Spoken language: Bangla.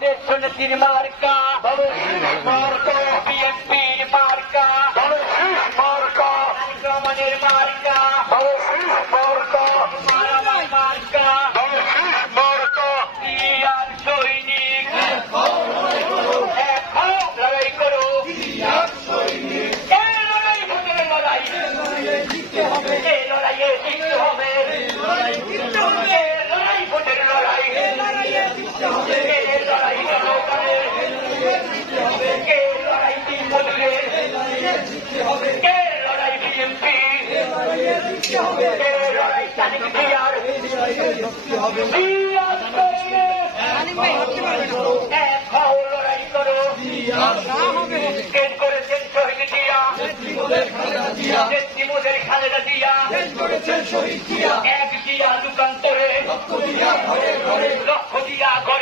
দেশনেত্রীর মার্কা, মার্কা, বিএনপির মার্কা, মার্কা, রহমানের মার্কা, মার্কা, মারামার মার্কা, মার্কা, জিয়ার সৈনিক, এক হও, লড়াই করো, এই লড়াই ভোটের লড়াই, এই লড়াইয়ে জিততে হবে, এই লড়াই ভোটের লড়াই, এই লড়াই জনগণের, এই লড়াই তৃণমূলের, এই লড়াই বিএনপি, এই লড়াই তারিখ জিয়ার, জিয়ার সৈনিক, এক হও, লড়াই করো, কেন করেছেন শহীদ জিয়া, নেত্রী মোদের খালেদা জিয়া, এক জিয়া যুগান্তরে, লক্ষ জিয়া ঘরে